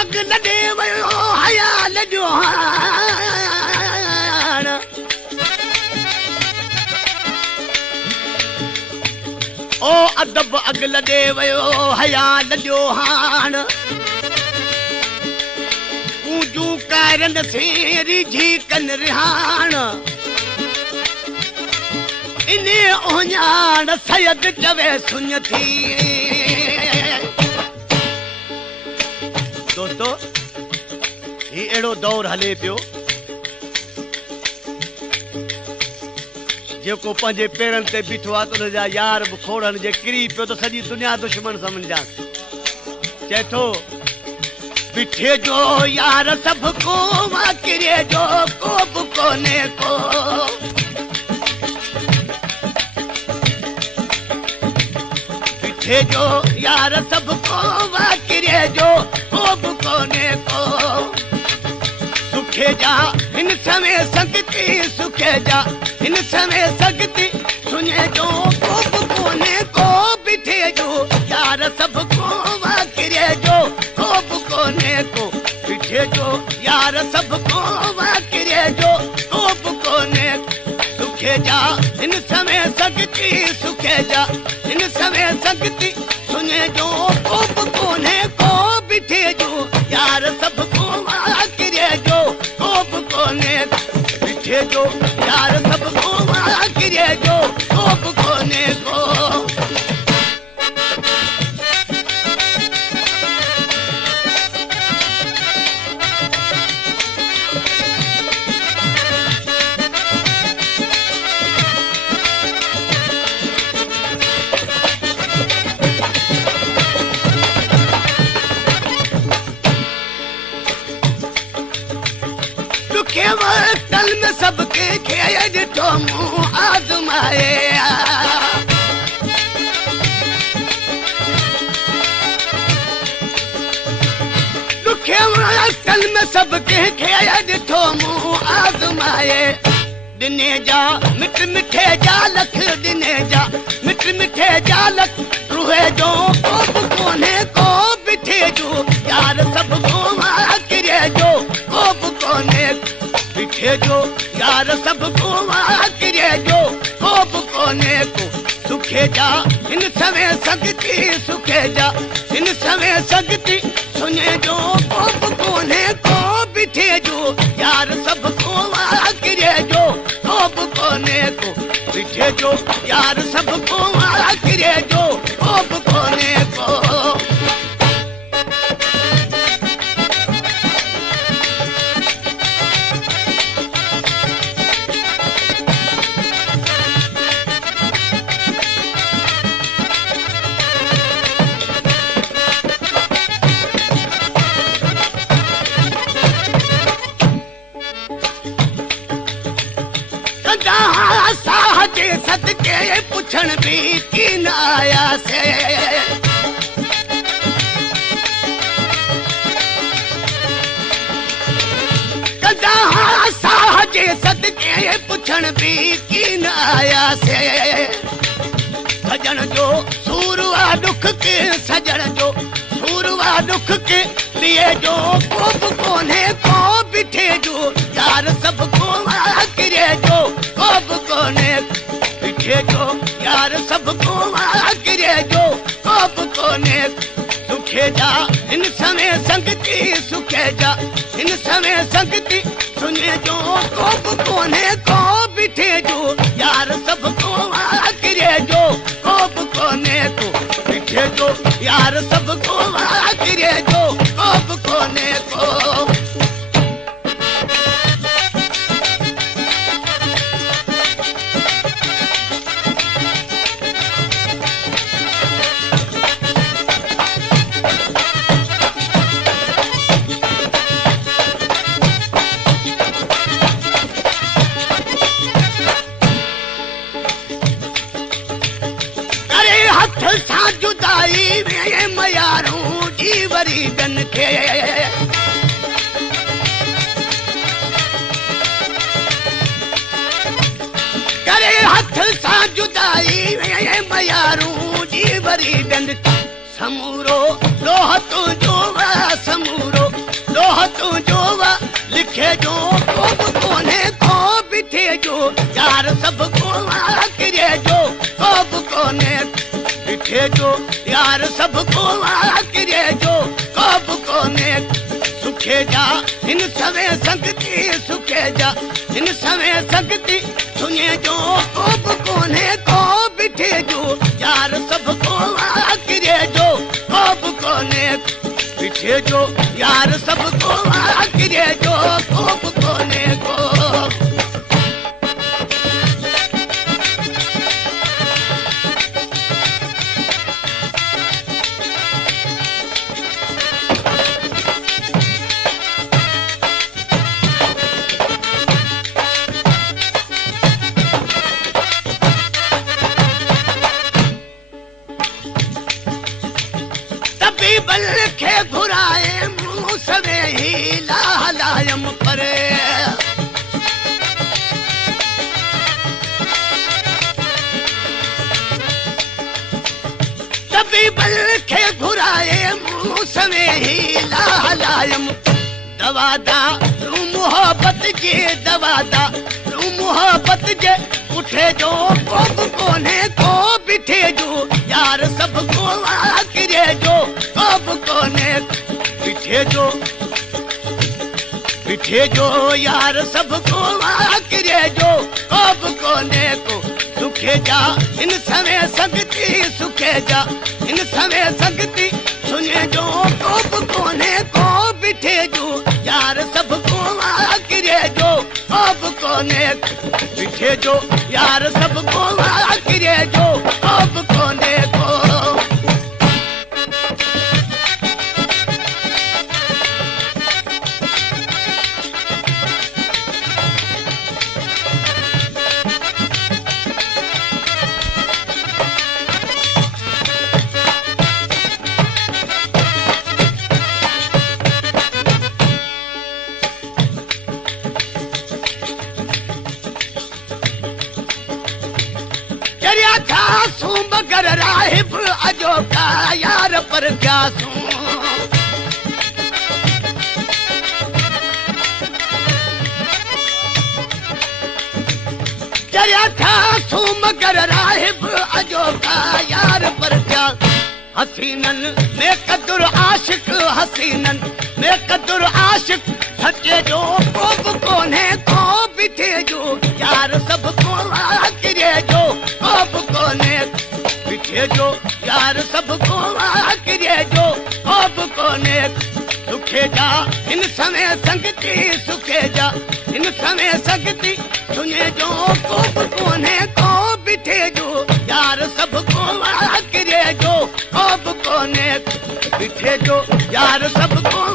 अग लॾे वियो हयाल जो हाण ओ अदब अग लॾे वियो हयाल जो हाण ऊंजूं कारनि से रिझी कनि रिहाण इने ओञाण सयद चवे सुञ थी दोस्तो ही अहिड़ो दौर हले पियो जेको पंहिंजे पेरनि ते बीठो आहे त हुनजा यार बि खोड़नि जे किरी पियो त सॼी दुनिया दुश्मन सम्झांसि चए थो बीठे जो यार सभ को मां किरे जो को बि कोन्हे को बीठे जो यार सभ को मां किरे जो को बि कोन्हे को सुखे जा हिन समय संगति सुखे जा हिन समय संगति सुने जो को बि कोन्हे को बीठे जो यार सभ को मां किरे जो को बि कोन्हे को बीठे जो यार सभ को मां किरे जो को बि कोन्हे सुखे जा हिन समय संगति सुखे जा हिन समय संगति सुने जो को बि कोन्हे को बीठे जो यार सभ को मां किरे जो को बि कोन्हे बीठे जो यार सभ को मां किरे जो को बि कोन्हे को कल में सबके खेल ॾिठो मूं आज़माए कल में सबके खेल ॾिठो मूं आज़माए दिने जा मिठ मिठे जा लख दिने जा मिठ मिठे जा लख रूहे जो को बि कोन्हे को बीठे जो यार सभ को मां किरे जो को बि कोन्हे बीठे जो यार सभ को मां किरे जो को बि कोन्हे को सुखे जा हिन समय संगति सुखे जा हिन समय संगति सुने जो को बि कोन्हे को बीठे जो यार सभ को मां किरे जो को बि कोन्हे को बीठे जो यार सभ को मां किरे जो को बि कोन्हे को सदके पुछण भी कीन आया से कदा साह जे सदके पुछण भी कीन आया से सजण जो सूरवा दुख के सजण जो सूरवा दुख के लिए जो को बि कोन्हे को बीठे जो यार सभ को मां किरे जो को बि कोन्हे बीठे जो यार सभ को मां किरे जो को बि कोन्हे सुखे जा हिन समय संगति सुखे जा हिन समय संगति सुने जो को बि कोन्हे को बीठे जो यार सभ को मां किरे जो को बि कोन्हे को बीठे जो यार सभ को मां किरे जो को बि कोन्हे को जुदाई में मयारूं जी वरी गन के करे हथ सां जुदाई में मयारूं जी वरी गन समूरो लोह तुंहिंजो समूरो बीठे जो यार सबको आकिरे जो कब कोने सुखे जा इन सवे संगति सुखे जा इन सवे संगति सुने जो कब कोने को बीठे जो यार सबको आकिरे जो कब कोने बीठे जो यार सबको आकिरे जो कब कोने को बल के घुराए मुँह सवे ही लायम परे तभी बल के घुराए मुँह सवे ही लायम दवादा तू मोहब्बत के दवादा तू मोहब्बत के उठे जो कब कोने को बिठे जो यार सबको आकिरे जो कब कोने बिठे जो यार सबको आकिरे जो कब कोने को सुखे जा इन समय संगति सुखे जा इन समय संगति सुने जो कब कोने को बिठे जो यार सबको आकिरे जो कब कोने बिठे जो यार सबको आकिरे जो कब कोने को मगर राहिब अजो का यार पर प्यासू चरिया था सू मगर राहिब अजो का यार पर प्यास हसीनन में कदुर आशिक हसीनन में कदुर आशिक सच्चे जो कब कोने को बिठे जो यार सबको आकिरे जो कब कोने बिठे जो यार सबको आकिरे जो कब कोने सुखे जा इन समय संगति सुखे जा इन समय संगति सुने जो कब कोने को बिठे जो यार सबको आकिरे जो कब कोने बिठे जो यार सबको